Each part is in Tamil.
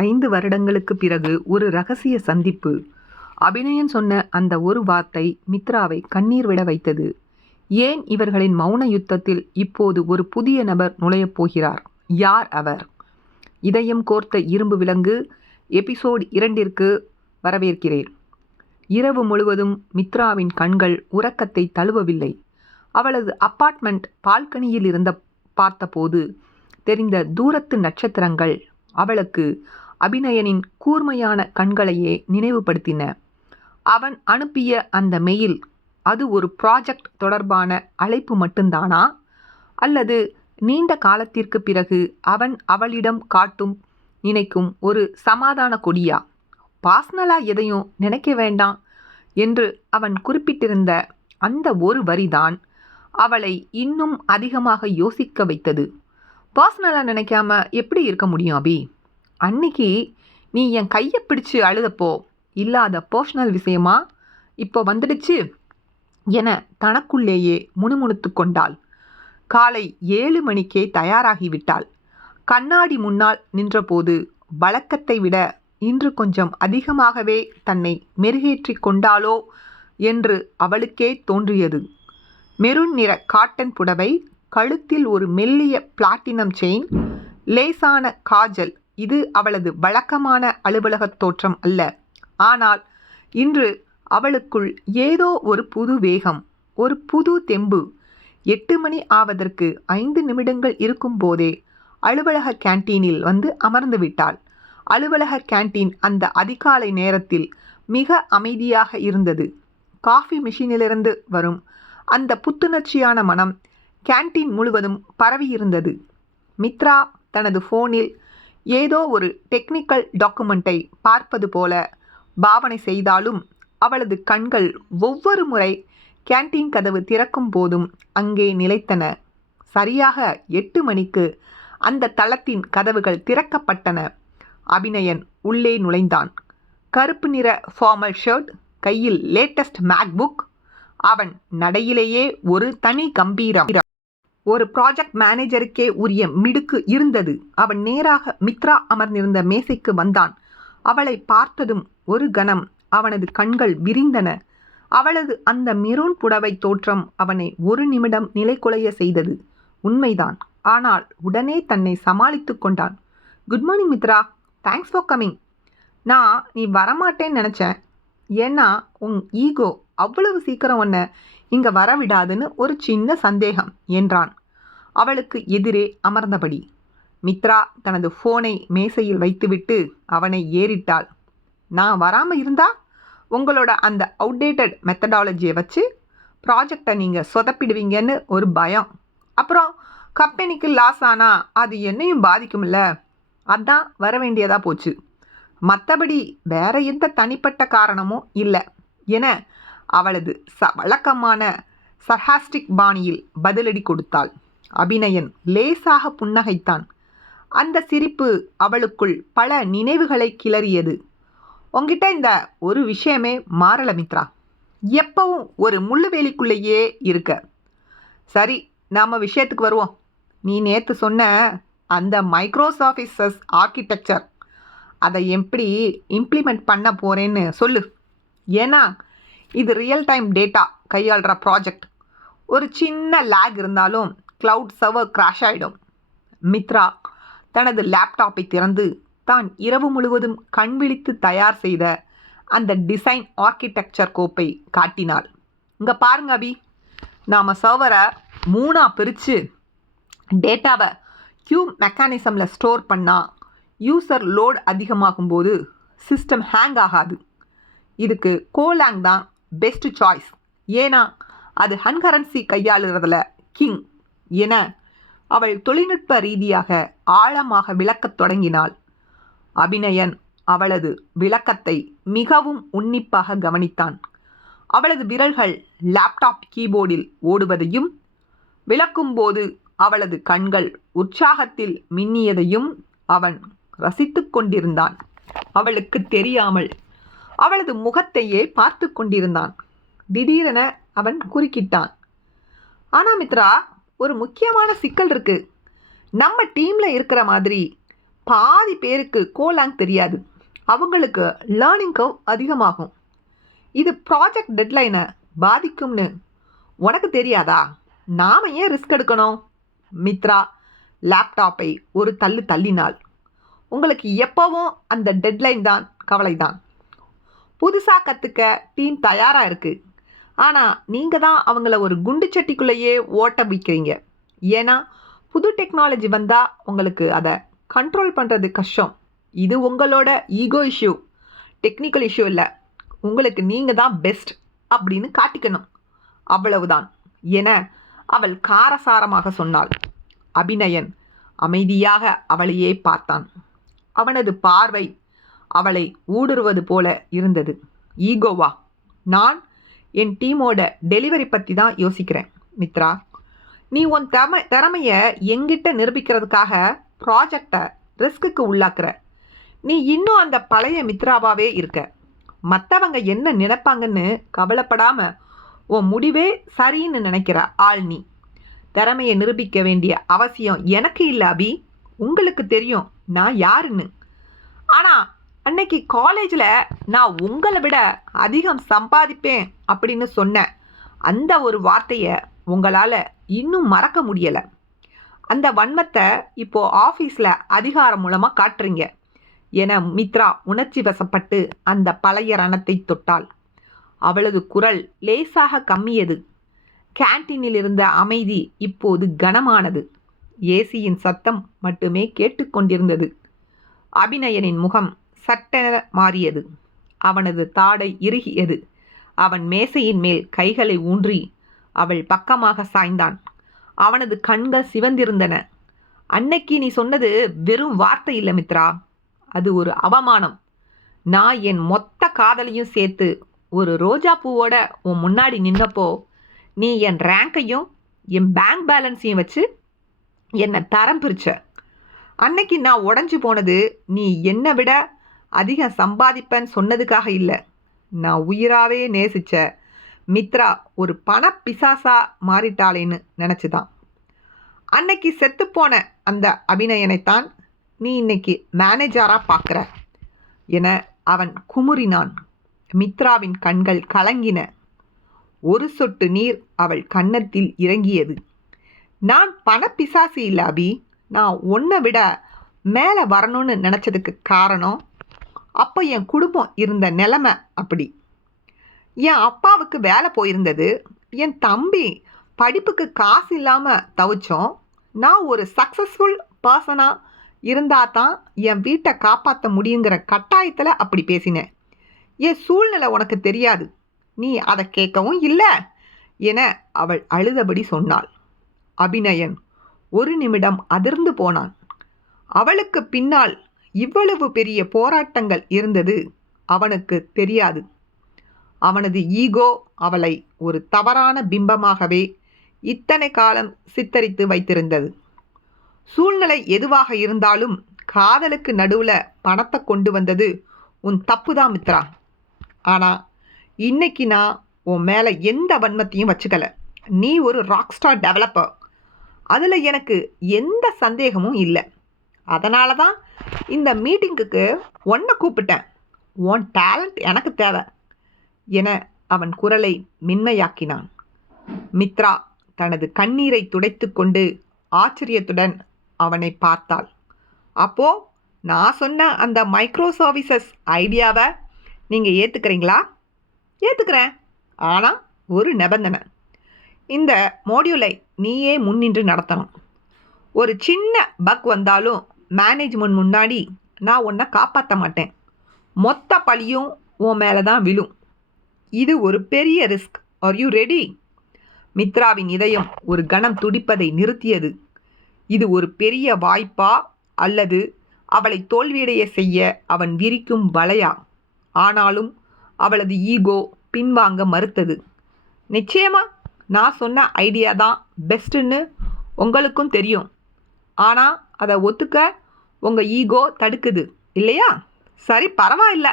5 வருடங்களுக்கு பிறகு ஒரு ரகசிய சந்திப்பு. அபிநயன் சொன்ன அந்த ஒரு வார்த்தை மித்ராவை கண்ணீர் விட வைத்தது. ஏன் இவர்களின் மௌன யுத்தத்தில் இப்போது ஒரு புதிய நபர் நுழையப் போகிறார்? யார் அவர்? இதயம் கோர்த்த இரும்பு விலங்கு எபிசோட் 2ற்கு வரவேற்கிறேன். இரவு முழுவதும் மித்ராவின் கண்கள் உறக்கத்தை தழுவவில்லை. அவளது அப்பார்ட்மெண்ட் பால்கனியில் இருந்த பார்த்தபோது தெரிந்த தூரத்து நட்சத்திரங்கள் அவளுக்கு அபிநயனின் கூர்மையான கண்களையே நினைவுபடுத்தின. அவன் அனுப்பிய அந்த மெயில், அது ஒரு ப்ராஜெக்ட் தொடர்பான அழைப்பு மட்டும்தானா? அல்லது நீண்ட காலத்திற்கு பிறகு அவன் அவளிடம் காட்டும் நினைக்கும் ஒரு சமாதான கொடியா? பர்சனலா எதையும் நினைக்க வேண்டாம் என்று அவன் குறிப்பிட்டிருந்த அந்த ஒரு வரிதான் அவளை இன்னும் அதிகமாக யோசிக்க வைத்தது. பர்சனலாக நினைக்காம எப்படி இருக்க முடியும் அபி? அன்னைக்கு நீ என் கையை பிடிச்சு அழுதப்போ இல்லாத பர்சனல் விஷயமா இப்போ வந்துடுச்சு என தனக்குள்ளேயே முணுமுணுத்து கொண்டாள். காலை 7 மணிக்கே தயாராகிவிட்டாள். கண்ணாடி முன்னால் நின்றபோது வழக்கத்தை விட இன்று கொஞ்சம் அதிகமாகவே தன்னை மெருகேற்றி கொண்டாளோ என்று அவளுக்கே தோன்றியது. மெரூன் நிற காட்டன் புடவை, கழுத்தில் ஒரு மெல்லிய பிளாட்டினம் செயின், லேசான காஜல். இது அவளது வழக்கமான அலுவலகத் தோற்றம் அல்ல. ஆனால் இன்று அவளுக்குள் ஏதோ ஒரு புது வேகம், ஒரு புது தெம்பு. 8 மணி ஆவதற்கு 5 நிமிடங்கள் இருக்கும்போதே அலுவலக கேன்டீனில் வந்து அமர்ந்து விட்டாள். அலுவலக கேன்டீன் அந்த அதிகாலை நேரத்தில் மிக அமைதியாக இருந்தது. காஃபி மிஷினிலிருந்து வரும் அந்த புத்துணர்ச்சியான மனம் கேன்டீன் முழுவதும் பரவியிருந்தது. மித்ரா தனது ஃபோனில் ஏதோ ஒரு டெக்னிக்கல் டாக்குமெண்ட்டை பார்ப்பது போல பாவனை செய்தாலும் அவளது கண்கள் ஒவ்வொரு முறை கேன்டீன் கதவு திறக்கும் போதும் அங்கே நிலைத்தன. சரியாக 8 மணிக்கு அந்த தளத்தின் கதவுகள் திறக்கப்பட்டன. அபிநயன் உள்ளே நுழைந்தான். கருப்பு நிற ஃபார்மல் ஷர்ட், கையில் லேட்டஸ்ட் மேக்புக். அவன் நடையிலேயே ஒரு தனி கம்பீரம். ஒரு ப்ராஜெக்ட் மேனேஜருக்கே உரிய மிடுக்கு இருந்தது. அவன் நேராக மித்ரா அமர்ந்திருந்த மேசைக்கு வந்தான். அவளை பார்த்ததும் ஒரு கணம் அவனது கண்கள் விரிந்தன. அவளது அந்த மெரூன் புடவை தோற்றம் அவனை ஒரு நிமிடம் நிலைகுலைய செய்தது. உண்மைதான். ஆனால் உடனே தன்னை சமாளித்து கொண்டான். Good morning Mitra, thanks for coming. நான் நீ வரமாட்டேன்னு நினச்சேன். ஏன்னா உன் ஈகோ அவ்வளவு சீக்கிரம் உன்னை இங்கே வரவிடாதுன்னு ஒரு சின்ன சந்தேகம் என்றான் அவளுக்கு எதிரே அமர்ந்தபடி. மித்ரா தனது ஃபோனை மேசையில் வைத்துவிட்டு அவனை ஏறிட்டாள். நான் வராமல் இருந்தா உங்களோட அந்த அவுடேட்டட் மெத்தடாலஜியை வச்சு ப்ராஜெக்டை நீங்கள் சொதப்பிடுவீங்கன்னு ஒரு பயம். அப்புறம் கம்பெனிக்கு லாஸ் ஆனால் அது என்னையும் பாதிக்கும்ல, அதான் வர வேண்டியதாக போச்சு. மற்றபடி வேற எந்த தனிப்பட்ட காரணமும் இல்லை என அவளது வழக்கமான சர்ஹாஸ்டிக் பாணியில் பதிலடி கொடுத்தாள். அபிநயன் லேசாக புன்னகைத்தான். அந்த சிரிப்பு அவளுக்குள் பல நினைவுகளை கிளறியது. உங்ககிட்ட இந்த ஒரு விஷயமே மாறல மித்ரா, எப்பவும் ஒரு முள்ளுவேலிக்குள்ளேயே இருக்க. சரி, நாம் விஷயத்துக்கு வருவோம். நீ நேற்று சொன்ன அந்த மைக்ரோசாஃபிஸஸ் ஆர்கிடெக்சர், அதை எப்படி இம்ப்ளிமெண்ட் பண்ண போகிறேன்னு சொல்லு. ஏன்னா இது ரியல் டைம் டேட்டா கையாளுற ப்ராஜெக்ட். ஒரு சின்ன லேக் இருந்தாலும் க்ளவுட் சர்வர் கிராஷ் ஆகிடும். மித்ரா தனது லேப்டாப்பை திறந்து தான் இரவு முழுவதும் கண் விழித்து தயார் செய்த அந்த டிசைன் ஆர்கிடெக்சர் கோப்பை காட்டினாள். இங்கே பாருங்க அபி, நாம் சர்வரை 3ஆக பிரித்து டேட்டாவை கியூ மெக்கானிசமில் ஸ்டோர் பண்ணால் யூசர் லோட் அதிகமாகும்போது சிஸ்டம் ஹேங் ஆகாது. இதுக்கு கோலாங் தான் பெஸ்ட் சாய்ஸ். ஏன்னா அது கன்கரன்சி கையாளுறதுல கிங் என அவள் தொழில்நுட்ப ரீதியாக ஆழமாக விளக்கத் தொடங்கினாள். அபிநயன் அவளது விளக்கத்தை மிகவும் உன்னிப்பாக கவனித்தான். அவளது விரல்கள் லேப்டாப் கீபோர்டில் ஓடுவதையும் விளக்கும்போது அவளது கண்கள் உற்சாகத்தில் மின்னியதையும் அவன் ரசித்து கொண்டிருந்தான். அவளுக்கு தெரியாமல் அவளது முகத்தையே பார்த்து கொண்டிருந்தான். திடீரென அவன் குறுக்கிட்டான். ஆனால் மித்ரா, ஒரு முக்கியமான சிக்கல் இருக்கு. நம்ம டீமில் இருக்கிற மாதிரி பாதி பேருக்கு கோலாங் தெரியாது. அவங்களுக்கு லேர்னிங் கர்வ் அதிகமாகும். இது ப்ராஜெக்ட் டெட்லைனை பாதிக்கும்னு உனக்கு தெரியாதா? நாம ஏன் ரிஸ்க் எடுக்கணும்? மித்ரா லேப்டாப்பை ஒரு தள்ளு தள்ளினாள். உங்களுக்கு எப்பவும் அந்த டெட்லைன் தான் கவலைதான். புதுசாக கற்றுக்க டீம் தயாராக இருக்குது. ஆனால் நீங்கள் தான் அவங்கள ஒரு குண்டு சட்டிக்குள்ளேயே ஓட்ட வைக்கிறீங்க. ஏன்னா புது டெக்னாலஜி வந்தால் உங்களுக்கு அதை கண்ட்ரோல் பண்ணுறது கஷ்டம். இது உங்களோட ஈகோ இஷ்யூ, டெக்னிக்கல் இஷ்யூ இல்லை. உங்களுக்கு நீங்கள் தான் பெஸ்ட் அப்படின்னு காட்டிக்கணும், அவ்வளவுதான் என அவள் காரசாரமாக சொன்னாள். அபிநயன் அமைதியாக அவளையே பார்த்தான். அவனது பார்வை அவளை ஊடுருவது போல இருந்தது. ஈகோவா? நான் என் டீமோட டெலிவரி பற்றி தான் யோசிக்கிறேன் மித்ரா. நீ உன் திறமையை எங்கிட்ட நிரூபிக்கிறதுக்காக ப்ராஜெக்டை ரிஸ்க்குக்கு உள்ளாக்குற. நீ இன்னும் அந்த பழைய மித்ராவாகவே இருக்க. மற்றவங்க என்ன நினைப்பாங்கன்னு கவலைப்படாமல் உன் முடிவே சரின்னு நினைக்கிற ஆள் நீ. திறமையை நிரூபிக்க வேண்டிய அவசியம் எனக்கு இல்லை அபி. உங்களுக்கு தெரியும் நான் யாருன்னு. ஆனால் அன்னைக்கு காலேஜில் நான் உங்களை விட அதிகம் சம்பாதிப்பேன் அப்படின்னு சொன்ன அந்த ஒரு வார்த்தையை உங்களால் இன்னும் மறக்க முடியலை. அந்த வன்மத்தை இப்போது ஆஃபீஸில் அதிகாரம் மூலமாக காட்டுறீங்க என மித்ரா உணர்ச்சி வசப்பட்டு அந்த பழைய ரணத்தை தொட்டாள். அவளது குரல் லேசாக கம்மியது. கேன்டீனில் இருந்த அமைதி இப்போது கனமானது. ஏசியின் சத்தம் மட்டுமே கேட்டுக்கொண்டிருந்தது. அபிநயனின் முகம் சட்டென மாறியது. அவனது தாடை இறுகியது. அவன் மேசையின் மேல் கைகளை ஊன்றி அவள் பக்கமாக சாய்ந்தான். அவனது கண்கள் சிவந்திருந்தன. அன்னைக்கு நீ சொன்னது வெறும் வார்த்தை இல்லை மித்ரா, அது ஒரு அவமானம். நான் என் மொத்த காதலையும் சேர்த்து ஒரு ரோஜா பூவோட உன் முன்னாடி நின்னப்போ நீ என் ரேங்கையும் என் பேங்க் பேலன்ஸையும் வச்சு என்னை தரம் பிரிச்ச. அன்னைக்கு நான் உடஞ்சி போனது நீ என்னை விட அதிகம் சம்பாதிப்பேன்னு சொன்னதுக்காக இல்லை. நான் உயிராகவே நேசித்த மித்ரா ஒரு பணப்பிசாசா மாறிட்டாளேன்னு நினச்சிதான். அன்னைக்கு செத்துப்போன அந்த அபிநயனைத்தான் நீ இன்னைக்கு மேனேஜராக பார்க்குற என அவன் குமுறினான். மித்ராவின் கண்கள் கலங்கின. ஒரு சொட்டு நீர் அவள் கன்னத்தில் இறங்கியது. நான் பணப்பிசாசு இல்லை அபி. நான் உன்னை விட மேலே வரணும்னு நினச்சதுக்கு காரணம் அப்போ என் குடும்பம் இருந்த நிலைமை அப்படி. என் அப்பாவுக்கு வேலை போயிருந்தது. என் தம்பி படிப்புக்கு காசு இல்லாமல் தவிச்சோம். நான் ஒரு சக்ஸஸ்ஃபுல் பர்சனாக இருந்தால் தான் என் வீட்டை காப்பாற்ற முடியுங்கிற கட்டாயத்தில் அப்படி பேசினேன். என் சூழ்நிலை உனக்கு தெரியாது, நீ அதை கேட்கவும் இல்லை என அவள் அழுதபடி சொன்னாள். அபிநயன் ஒரு நிமிடம் அதிர்ந்து போனான். அவளுக்கு பின்னால் இவ்வளவு பெரிய போராட்டங்கள் இருந்தது அவனுக்கு தெரியாது. அவனது ஈகோ அவளை ஒரு தவறான பிம்பமாகவே இத்தனை காலம் சித்தரித்து வைத்திருந்தது. சூழ்நிலை எதுவாக இருந்தாலும் காதலுக்கு நடுவில் பணத்தை கொண்டு வந்தது உன் தப்பு தான் மித்ரா. ஆனால் இன்னைக்கு நான் உன் மேலே எந்த வன்மத்தையும் வச்சுக்கல. நீ ஒரு ராக் ஸ்டார் டெவலப்பர், அதில் எனக்கு எந்த சந்தேகமும் இல்லை. அதனால தான் இந்த மீட்டிங்குக்கு உன்னை கூப்பிட்டேன். உன் டேலண்ட் எனக்கு தேவை என அவன் குரலை மென்மையாக்கினான். மித்ரா தனது கண்ணீரை துடைத்து கொண்டு ஆச்சரியத்துடன் அவனை பார்த்தாள். அப்போ நான் சொன்ன அந்த மைக்ரோ சர்வீசஸ் ஐடியாவை நீங்கள் ஏற்றுக்கிறீங்களா? ஏற்றுக்கிறேன், ஆனால் ஒரு நிபந்தனை. இந்த மாடியூலை நீயே முன்னின்று நடத்தணும். ஒரு சின்ன பக் வந்தாலும் மேனேஜ்மெண்ட் முன்னாடி நான் உன்னை காப்பாற்ற மாட்டேன். மொத்த பழியும் உன் மேலே தான் விழும். இது ஒரு பெரிய ரிஸ்க். Are you ready? மித்ராவின் இதயம் ஒரு கணம் துடிப்பதை நிறுத்தியது. இது ஒரு பெரிய வாய்ப்பா அல்லது அவளை தோல்வியடைய செய்ய அவன் விரிக்கும் வலையா? ஆனாலும் அவளது ஈகோ பின்வாங்க மறுத்தது. நிச்சயமா நான் சொன்ன ஐடியா தான் பெஸ்ட்டுன்னு உங்களுக்கும் தெரியும். ஆனால் அதை ஒத்துக்க உங்கள் ஈகோ தடுக்குது இல்லையா? சரி, பரவாயில்ல,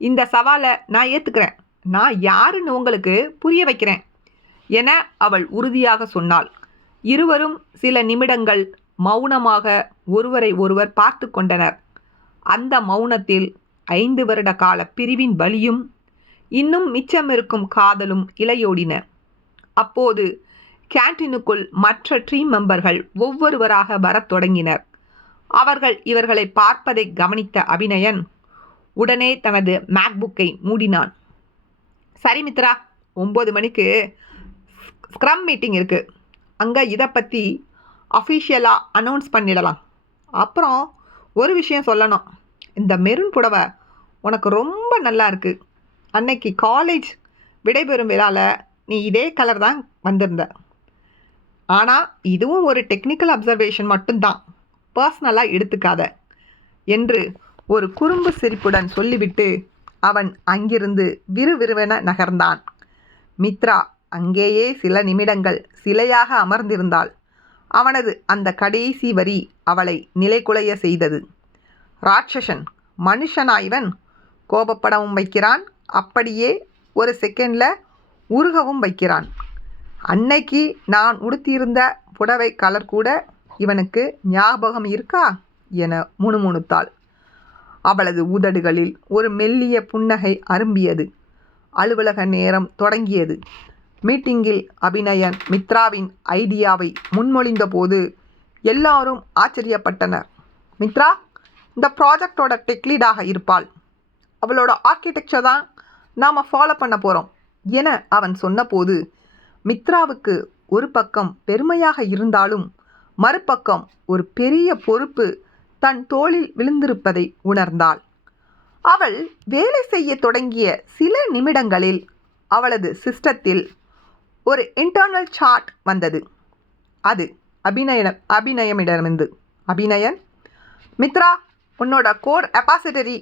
இந்த சவாலை நான் ஏற்றுக்கிறேன். நான் யாருன்னு உங்களுக்கு புரிய வைக்கிறேன் என அவள் உறுதியாக சொன்னாள். இருவரும் சில நிமிடங்கள் மௌனமாக ஒருவரை ஒருவர் பார்த்து கொண்டனர். அந்த மௌனத்தில் 5 வருட கால பிரிவின் வலியும் இன்னும் மிச்சமிருக்கும் காதலும் இலையோடின. அப்போது கேன்டீனுக்குள் மற்ற டீம் மெம்பர்கள் ஒவ்வொருவராக வரத் தொடங்கினர். அவர்கள் இவர்களை பார்ப்பதை கவனித்த அபிநயன் உடனே தனது மேக்புக்கை மூடினான். சரி மித்ரா, 9 மணிக்கு ஸ்க்ரம் மீட்டிங் இருக்குது. அங்கே இதை பற்றி அஃபிஷியலாக அனௌன்ஸ் பண்ணிடலாம். அப்புறம் ஒரு விஷயம் சொல்லணும். இந்த மெரூன் புடவை உனக்கு ரொம்ப நல்லா இருக்குது. அன்னைக்கு காலேஜ் விடைபெறும் விழாவில் நீ இதே கலர் தான் வந்திருந்த. ஆனால் இதுவும் ஒரு டெக்னிக்கல் அப்சர்வேஷன் மட்டும்தான், பர்சனலாக எடுத்துக்காத என்று ஒரு குறும்பு சிரிப்புடன் சொல்லிவிட்டு அவன் அங்கிருந்து விறுவிறுவென நகர்ந்தான். மித்ரா அங்கேயே சில நிமிடங்கள் சிலையாக அமர்ந்திருந்தாள். அவனது அந்த கடைசி வரி அவளை நிலைகுலைய செய்தது. ராட்சசன் மனுஷனா இவன்? கோபப்படவும் வைக்கிறான், அப்படியே ஒரு செகண்டில் உருகவும் வைக்கிறான். அன்னைக்கு நான் உடுத்தியிருந்த புடவை கலர் கூட இவனுக்கு ஞாபகம் இருக்கா என முணுமுணுத்தாள். அவளது உதடுகளில் ஒரு மெல்லிய புன்னகை அரும்பியது. அலுவலக நேரம் தொடங்கியது. மீட்டிங்கில் அபிநயன் மித்ராவின் ஐடியாவை முன்மொழிந்த போது எல்லாரும் ஆச்சரியப்பட்டனர். மித்ரா இந்த ப்ராஜெக்டோட டெக்லீடாக இருப்பாள். அவளோட ஆர்கிடெக்சர் தான் நாம் ஃபாலோ பண்ண போகிறோம் என அவன் சொன்னபோது மித்ராவுக்கு ஒரு பக்கம் பெருமையாக இருந்தாலும் மறுபக்கம் ஒரு பெரிய பொறுப்பு தன் தோளில் விழுந்திருப்பதை உணர்ந்தாள். அவள் வேலை செய்ய தொடங்கிய சில நிமிடங்களில் அவளது சிஸ்டத்தில் ஒரு இன்டர்னல் சார்ட் வந்தது. அது அபிநயமிடமிருந்து. அபிநயன், மித்ரா உன்னோட கோட் ரெபாசிட்டரி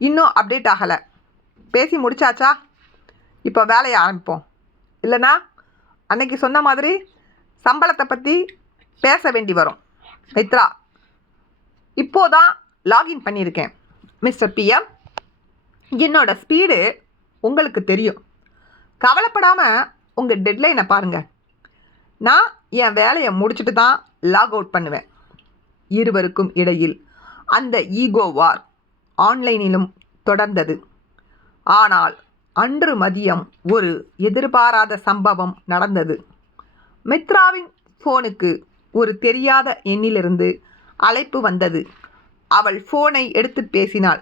இன்னும் அப்டேட் ஆகலை. பேசி முடிச்சாச்சா? இப்போ வேலையை ஆரம்பிப்போம். இல்லைனா அன்னைக்கு சொன்ன மாதிரி சம்பளத்தை பற்றி பேச வேண்டி வரும். மித்ரா, இப்போதான் லாகின் பண்ணியிருக்கேன். மிஸ்டர் பிஎம், என்னோட ஸ்பீடு உங்களுக்கு தெரியும். கவலைப்படாமல் உங்கள் டெட்லைனை பாருங்கள். நான் என் வேலையை முடிச்சுட்டு தான் லாக் அவுட் பண்ணுவேன். இருவருக்கும் இடையில் அந்த ஈகோ வார் ஆன்லைனிலும் தொடர்ந்தது. ஆனால் அன்று மதியம் ஒரு எதிர்பாராத சம்பவம் நடந்தது. மித்ராவின் ஃபோனுக்கு ஒரு தெரியாத எண்ணிலிருந்து அழைப்பு வந்தது. அவள் ஃபோனை எடுத்து பேசினாள்.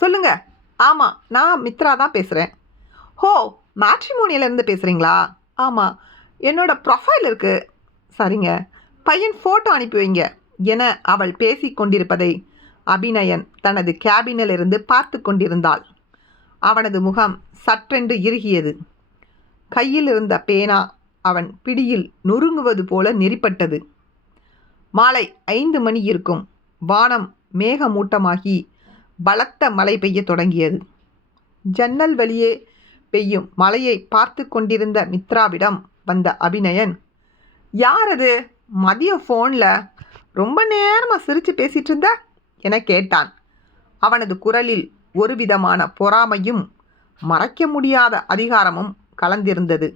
சொல்லுங்க. ஆமாம், நான் மித்ரா தான் பேசுகிறேன். ஹோ, மேட்ரிமோனியிலேருந்து பேசுகிறீங்களா? ஆமாம், என்னோட ப்ரொஃபைல் இருக்குது. சரிங்க, பையன் ஃபோட்டோ அனுப்பி வைங்க என அவள் பேசி கொண்டிருப்பதை அபிநயன் தனது கேபினிலிருந்து பார்த்து கொண்டிருந்தாள். அவனது முகம் சற்றென்று இறுகியது. கையில் இருந்த பேனா அவன் பிடியில் நொறுங்குவது போல நெறிப்பட்டது. மாலை 5 மணி இருக்கும். வானம் மேகமூட்டமாகி பலத்த மழை பெய்ய தொடங்கியது. ஜன்னல் வழியே பெய்யும் மழையை பார்த்து கொண்டிருந்த மித்ராவிடம் வந்த அபிநயன், யார் அது மதியம் ஃபோனில் ரொம்ப நேரமாக சிரித்து பேசிகிட்டு இருந்த என கேட்டான். அவனது குரலில் ஒரு விதமான பொறாமையும் மறைக்க முடியாத அதிகாரமும் கலந்திருந்தது.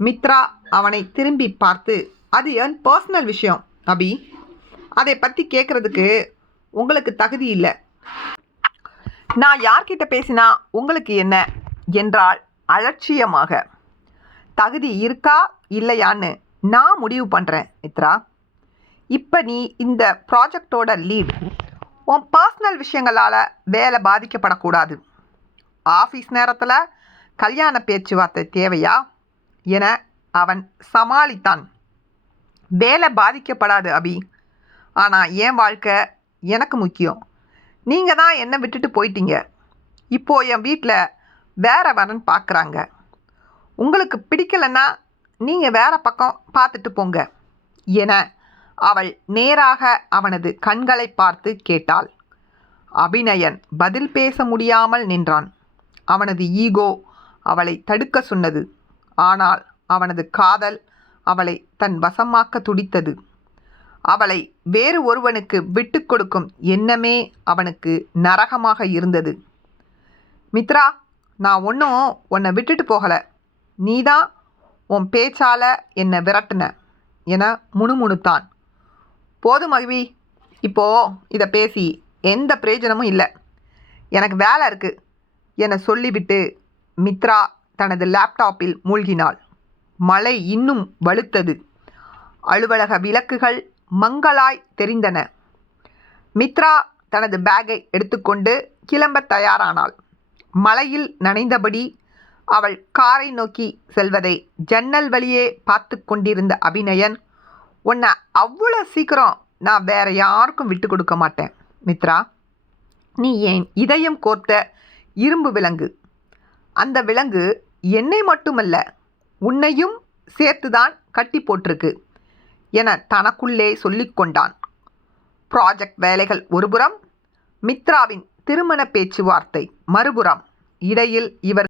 மித்ரா அவனை திரும்பி பார்த்து, அது என் பர்சனல் விஷயம் அபி, அதை பற்றி கேட்குறதுக்கு உங்களுக்கு தகுதி இல்லை. நான் யார்கிட்ட பேசினா உங்களுக்கு என்ன என்றாள் அலட்சியமாக. தகுதி இருக்கா இல்லையான்னு நான் முடிவு பண்ணுறேன் மித்ரா. இப்போ நீ இந்த ப்ராஜெக்டோட லீட். உன் பர்சனல் விஷயங்களால் வேலை பாதிக்கப்படக்கூடாது. ஆஃபீஸ் நேரத்தில் கல்யாண பேச்சுவார்த்தை தேவையா என அவன் சமாளித்தான். வேலை பாதிக்கப்படாது அபி, ஆனால் என் வாழ்க்கை எனக்கு முக்கியம். நீங்கள் தான் என்னை விட்டுட்டு போயிட்டீங்க. இப்போது என் வீட்டில் வேற வரன் பார்க்குறாங்க. உங்களுக்கு பிடிக்கலைன்னா நீங்கள் வேற பக்கம் பார்த்துட்டு போங்க என அவள் நேராக அவனது கண்களை பார்த்து கேட்டாள். அபிநயன் பதில் பேச முடியாமல் நின்றான். அவனது ஈகோ அவளை தடுக்க சொன்னது. ஆனால் அவனது காதல் அவளை தன் வசமாக்க துடித்தது. அவளை வேறு ஒருவனுக்கு விட்டு கொடுக்கும் எண்ணமே அவனுக்கு நரகமாக இருந்தது. மித்ரா, நான் ஒன்றும் உன்னை விட்டுட்டு போகலை. நீதான் உன் பேச்சால் என்னை விரட்டுன என முணுமுணுத்தான். போதும் மகிவி, இப்போ இதை பேசி எந்த பிரயோஜனமும் இல்லை. எனக்கு வேலை இருக்கு என சொல்லிவிட்டு மித்ரா தனது லேப்டாப்பில் மூழ்கினாள். மழை இன்னும் வலுத்தது. அலுவலக விளக்குகள் மங்கலாய் தெரிந்தன. மித்ரா தனது பேக்கை எடுத்துக்கொண்டு கிளம்ப தயாரானாள். மழையில் நனைந்தபடி அவள் காரை நோக்கி செல்வதை ஜன்னல் வழியே பார்த்து கொண்டிருந்த அபிநயன், உன்னை அவ்வளோ சீக்கிரம் நான் வேற யாருக்கும் விட்டு கொடுக்க மாட்டேன் மித்ரா. நீ என் இதயம் கோர்த்த இரும்பு விலங்கு. அந்த விலங்கு என்னை மட்டுமல்ல, உன்னையும் சேர்த்துதான் கட்டி போட்டிருக்கு என தனக்குள்ளே சொல்லிக்கொண்டான். ப்ராஜெக்ட் வேலைகள் ஒருபுறம், மித்ராவின் திருமண பேச்சுவார்த்தை மறுபுறம். இடையில் இவர்